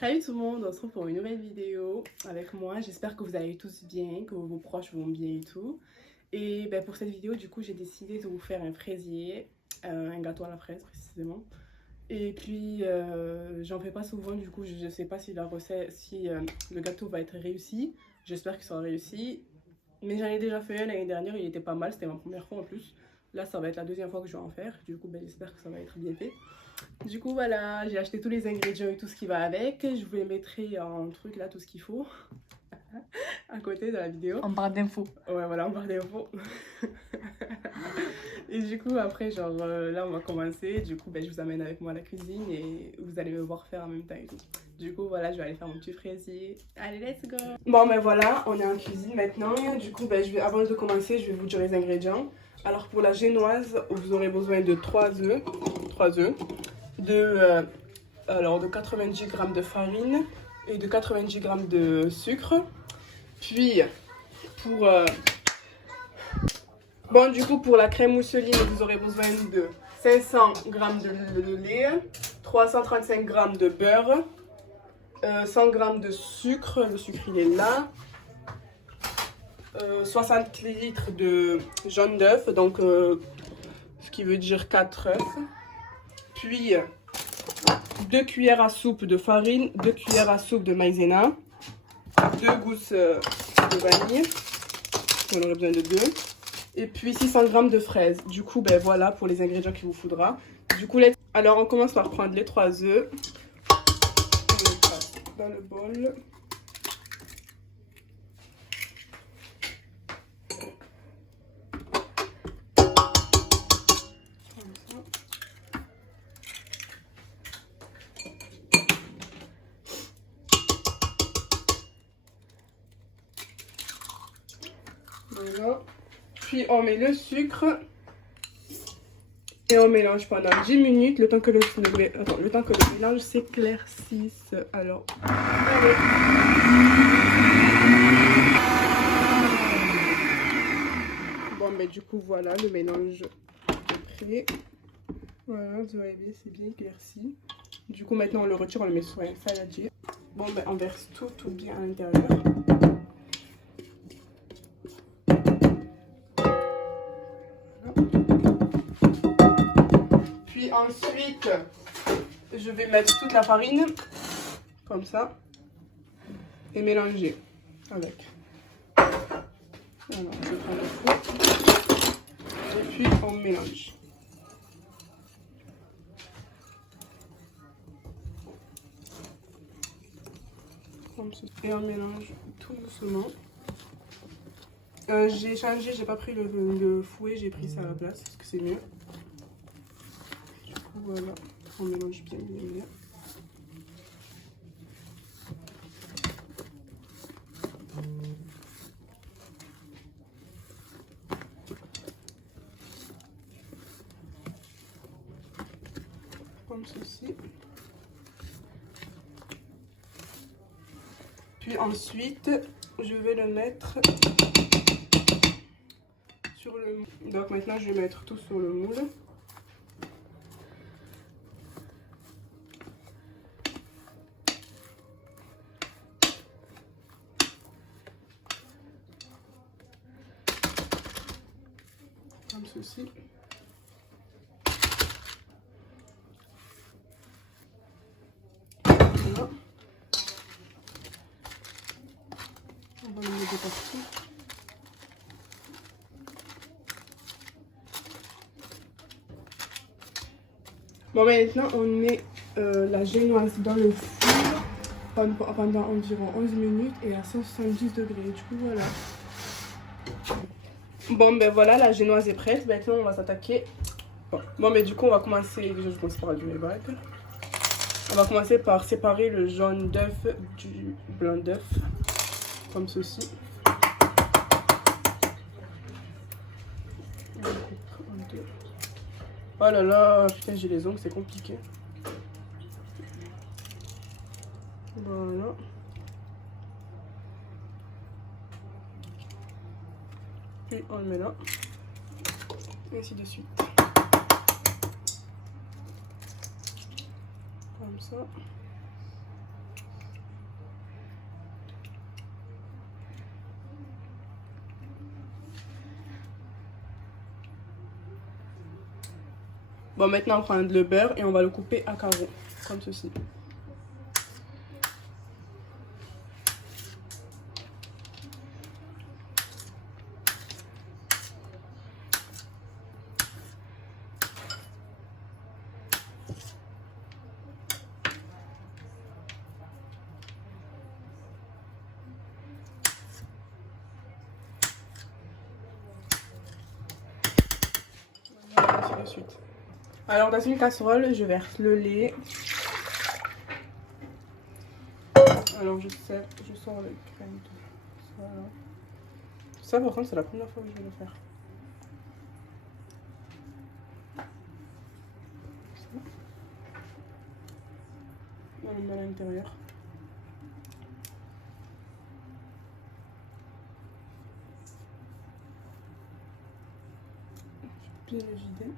Salut tout le monde, on se retrouve pour une nouvelle vidéo avec moi. J'espère que vous allez tous bien, que vos proches vont bien et tout. Et ben, pour cette vidéo, du coup, j'ai décidé de vous faire un fraisier, un gâteau à la fraise précisément. Et puis, j'en fais pas souvent, du coup, je sais pas si la recette, si le gâteau va être réussi. J'espère qu'il sera réussi. Mais j'en ai déjà fait un l'année dernière, il était pas mal, c'était ma première fois en plus. Là, ça va être la deuxième fois que je vais en faire. Du coup, ben, j'espère que ça va être bien fait. Du coup, voilà, j'ai acheté tous les ingrédients et tout ce qui va avec. Je vous les mettrai en truc là, tout ce qu'il faut, à côté de la vidéo. En barre d'infos. Ouais, voilà, en barre d'infos. Et du coup, après, genre, là, on va commencer. Du coup, ben, je vous amène avec moi à la cuisine et vous allez me voir faire en même temps et tout. Du coup, voilà, je vais aller faire mon petit fraisier. Allez, let's go! Bon, ben voilà, on est en cuisine maintenant. Du coup, ben, avant de commencer, je vais vous dire les ingrédients. Alors, pour la génoise, vous aurez besoin de 3 œufs. 3 œufs. De 90 g de farine et de 90 g de sucre. Puis, pour... Bon, du coup, pour la crème mousseline, vous aurez besoin de 500 g de lait, 335 g de beurre, 100 g de sucre, le sucre il est là, 60 litres de jaune d'œuf, donc ce qui veut dire 4 œufs, puis 2 cuillères à soupe de farine, 2 cuillères à soupe de maïzena, 2 gousses de vanille, on aurait besoin de 2. Et puis 600 g de fraises. Du coup, ben voilà pour les ingrédients qu'il vous faudra. Du coup, alors on commence par prendre les 3 œufs. On les passe dans le bol. Comme ça. Voilà. Puis on met le sucre. Et on mélange pendant 10 minutes, le temps que le mélange s'éclaircisse. Alors, allez. Bon, mais du coup, voilà, le mélange est prêt. Voilà, vous voyez bien, c'est bien éclairci. Du coup, maintenant, on le retire, on le met sur un saladier. Bon, ben, on verse tout bien à l'intérieur. Puis ensuite, je vais mettre toute la farine, comme ça, et mélanger avec. Voilà, je prends le four, et puis on mélange. Comme ça. Et on mélange tout doucement. J'ai changé, j'ai pas pris le fouet, j'ai pris ça à la place, parce que c'est mieux. Du coup, voilà, on mélange bien. Comme ceci. Puis ensuite, je vais le mettre sur le moule. Donc maintenant, je vais mettre tout sur le moule. Comme ceci. Voilà. On va le mettre partout. Bon, maintenant on met la génoise dans le four pendant environ 11 minutes et à 170 degrés. Du coup, voilà. Bon, ben voilà, la génoise est prête. Maintenant, on va s'attaquer. Bon, mais du coup, on va commencer. Déjà, je commence par allumer le bac. On va commencer par séparer le jaune d'œuf du blanc d'œuf. Comme ceci. Oh là là, putain, j'ai les ongles, c'est compliqué. Voilà. Puis on le met là. Et ainsi de suite. Comme ça. Bon, maintenant on va prendre le beurre et on va le couper à carreaux, comme ceci. Ainsi de suite. Alors dans une casserole, je verse le lait. Alors je sors le crème. Voilà. Ça par contre c'est la première fois que je vais le faire. On le met à l'intérieur. Je vais bien le vider.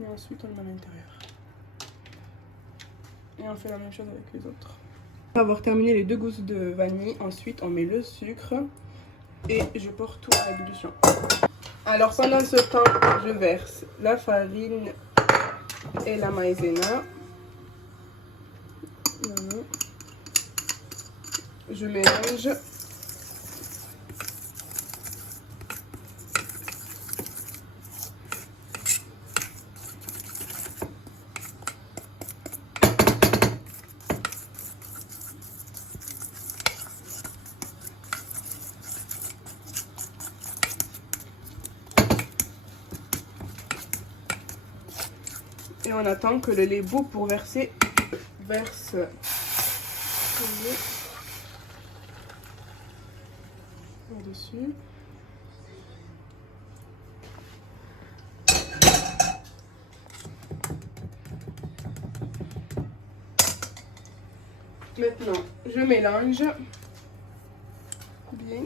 Et ensuite on le met à l'intérieur. Et on fait la même chose avec les autres. Après avoir terminé les 2 gousses de vanille, ensuite on met le sucre et je porte tout à l'ébullition. Alors pendant ce temps, je verse la farine et la maïzena. Voilà. Je mélange. Et on attend que le lait bout pour verse au-dessus. Maintenant, je mélange bien.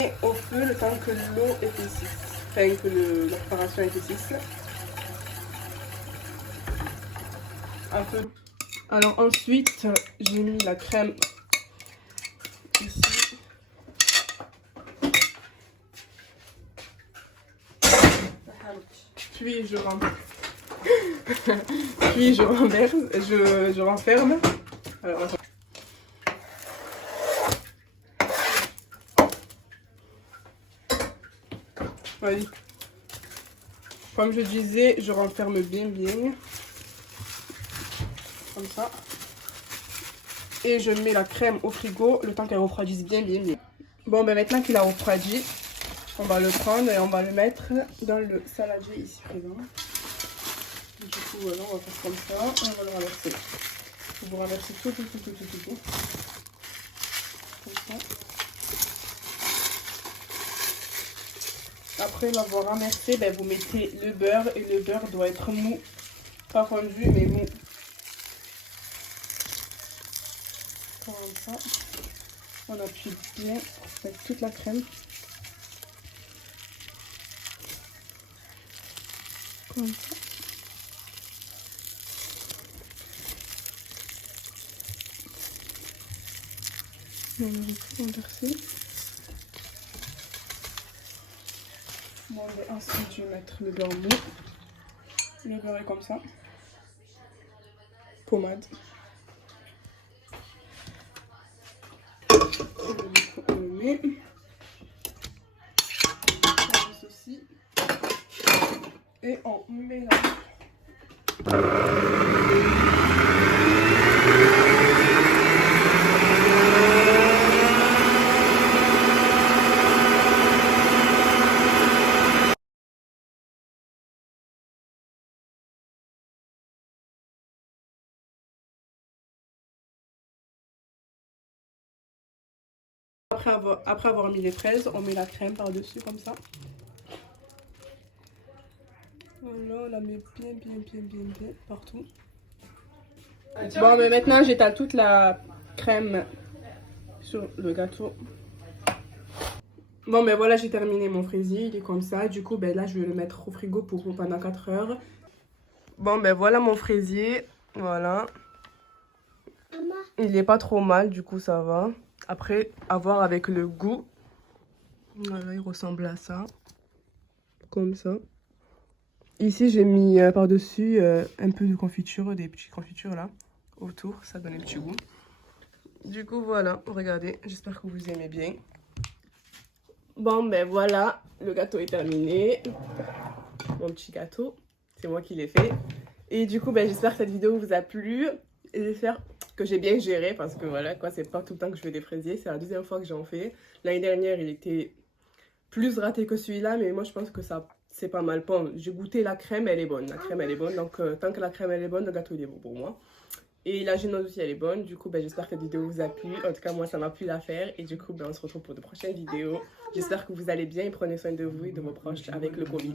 Et au feu, le temps que l'eau épaississe. Enfin, que la préparation épaississe. Un peu. Alors ensuite, j'ai mis la crème ici. Puis je renverse. Puis je renferme. Alors, attends. Allez. Comme je disais, je renferme bien. Comme ça. Et je mets la crème au frigo le temps qu'elle refroidisse bien. Bon, ben maintenant qu'il a refroidi, on va le prendre et on va le mettre dans le saladier ici présent. Du coup, voilà, on va faire comme ça et on va le renverser. Vous renversez tout. Comme ça. Après l'avoir renversé, ben, vous mettez le beurre et le beurre doit être mou. Pas fondu, mais mou. Comme ça. On appuie bien avec toute la crème. Comme ça. On va tout renverser. Bon, et ensuite je vais mettre le beurre mou. Le beurre est comme ça. Pommade. On le met. On aussi. Et on mélange. Après avoir mis les fraises, on met la crème par-dessus comme ça. Voilà, on la met bien partout. Bon, mais maintenant j'étale toute la crème sur le gâteau. Bon, mais voilà, j'ai terminé mon fraisier, il est comme ça. Du coup, ben là, je vais le mettre au frigo pour pendant 4 heures. Bon, ben voilà mon fraisier, voilà. Il est pas trop mal, du coup, ça va. Après, à voir avec le goût. Voilà, il ressemble à ça. Comme ça. Ici, j'ai mis par-dessus un peu de confiture, des petites confitures là, autour. Ça donne un petit goût. Du coup, voilà, regardez. J'espère que vous aimez bien. Bon, ben voilà, le gâteau est terminé. Mon petit gâteau, c'est moi qui l'ai fait. Et du coup, ben, j'espère que cette vidéo vous a plu. Et j'espère que j'ai bien géré parce que voilà, quoi, c'est pas tout le temps que je fais des fraisiers. C'est la deuxième fois que j'en fais. L'année dernière, il était plus raté que celui-là, mais moi, je pense que ça, c'est pas mal. Bon, j'ai goûté la crème, elle est bonne. La crème, elle est bonne. Donc, tant que la crème, elle est bonne, le gâteau, il est bon pour moi. Et la génoise aussi, elle est bonne. Du coup, ben, j'espère que cette vidéo vous a plu. En tout cas, moi, ça m'a plu la faire. Et du coup, ben, on se retrouve pour de prochaines vidéos. J'espère que vous allez bien et prenez soin de vous et de vos proches avec le Covid.